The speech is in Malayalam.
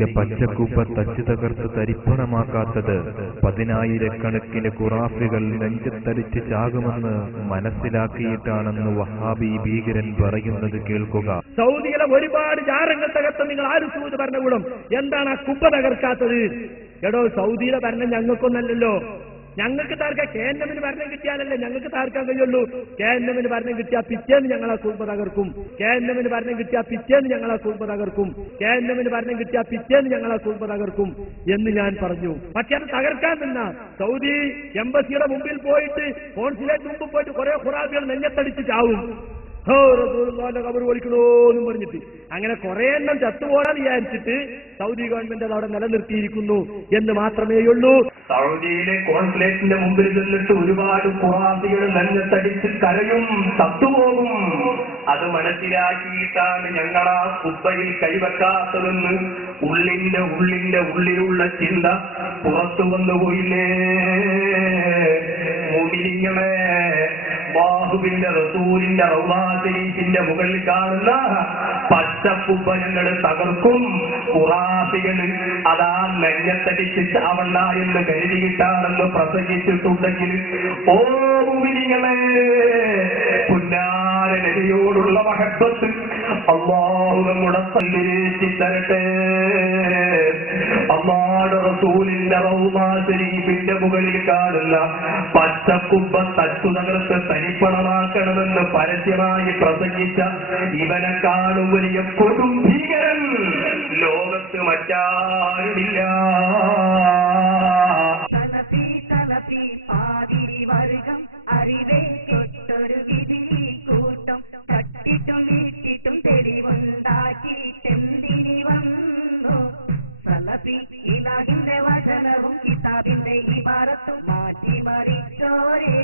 സൗദിയിലെ പച്ചക്കുപ്പ തച്ചു തകർത്ത് തരിപ്പണമാക്കാത്തത് 10,000-കണക്കിന് ഖുറാഫികൾ നെഞ്ചത്തടിച്ച് ചാകുമെന്ന് മനസ്സിലാക്കിയിട്ടാണെന്ന് വഹാബി ഭീകരൻ പറയുന്നത് കേൾക്കുക. സൗദിയിലെ ഒരുപാട് ജാറങ്ങൾ തകർത്ത നിങ്ങൾ ആരും സൂത് ഭരണകൂടം എന്താണ് ആ കുപ്പ തകർക്കാത്തത്? എടോ, സൗദിയിലെ ഭരണം ഞങ്ങൾക്കൊന്നല്ലല്ലോ. ഞങ്ങൾക്ക് താർക്കാൻ KNMന് ഭരണം കിട്ടിയാലല്ലേ ഞങ്ങൾക്ക് താർക്കാൻ കഴിയുള്ളൂ. KNMന് ഭരണം കിട്ടിയാൽ പിറ്റേന്ന് ഞങ്ങളെ കുടുംബ തകർക്കും. KNMന് ഭരണം കിട്ടിയാൽ പിറ്റേന്ന് ഞങ്ങളെ കുടുംബ തകർക്കും. KNMന് ഭരണം കിട്ടിയാൽ പിറ്റേന്ന് ഞങ്ങളെ കുടുംബ തകർക്കും എന്ന് ഞാൻ പറഞ്ഞു. പക്ഷെ അത് തകർക്കാൻ നിന്ന സൗദി എംബസിയുടെ മുമ്പിൽ പോയിട്ട് കോൺസുലേറ്റ് മുമ്പിൽ പോയിട്ട് കുറെ ഖുറാബികൾ നെഞ്ഞത്തടിച്ച് ചാവും. കബർ വിളിക്കണോന്നും പറഞ്ഞിട്ട് അങ്ങനെ കുറെ എണ്ണം ചത്തുപോകാന്ന് വിചാരിച്ചിട്ട് സൗദി ഗവൺമെന്റ് അത് അവിടെ നിലനിർത്തിയിരിക്കുന്നു എന്ന് മാത്രമേയുള്ളൂ. സൗദിയിലെ കോൺസുലേറ്റിന്റെ മുമ്പിൽ നിന്നിട്ട് ഒരുപാട് ഖുറാബികൾ നെഞ്ഞത്തടിച്ച് കരയും, ചത്തുപോകും. അത് മനസ്സിലാക്കിയിട്ടാണ് ഞങ്ങളാ കുബ്ബയിൽ കൈവെക്കാത്തതെന്ന് ഉള്ളിലുള്ള ചിന്ത പുറത്തു വന്നുപോയില്ലേ മുഅ്മിനീങ്ങളെ. അല്ലാഹുവിന്റെ റസൂലിന്റെ റൗളാ ശരീഫിന്റെ മുകളിൽ കാണുന്ന പച്ചക്കുബ്ബ ഞങ്ങൾ തകർക്കും. ഖുറാഫികൾ അതാ നെഞ്ഞത്തടിച്ച് ചാവണ്ട എന്ന് കരുതിയിട്ടാണെന്ന് പ്രസംഗിച്ചിട്ടുണ്ടെങ്കിൽ ഓ മുഅ്മിനീങ്ങളെ, പുന്നാര നബിയോടുള്ള മഹബ്ബത്ത് അല്ലാഹു നമ്മുടെ സല്ലിലേറ്റി തരട്ടെ. അല്ലാഹുവിന്റെ റസൂലിന്റെ റൗളാ ശരീഫിന്റെ മുകളിൽ കാണുന്ന പച്ചക്കുബ്ബ തച്ചു തകർത്ത് തരിപ്പണമാക്കണമെന്ന് പരസ്യമായി പ്രസംഗിച്ച ഇവനെക്കാളും വലിയ കൊടും ഭീകരൻ ലോകത്ത് മറ്റാരുമില്ല. വചനവും കിതാബിന്റെ ഇബാറത്തും മാറ്റി മറിച്ചോരേ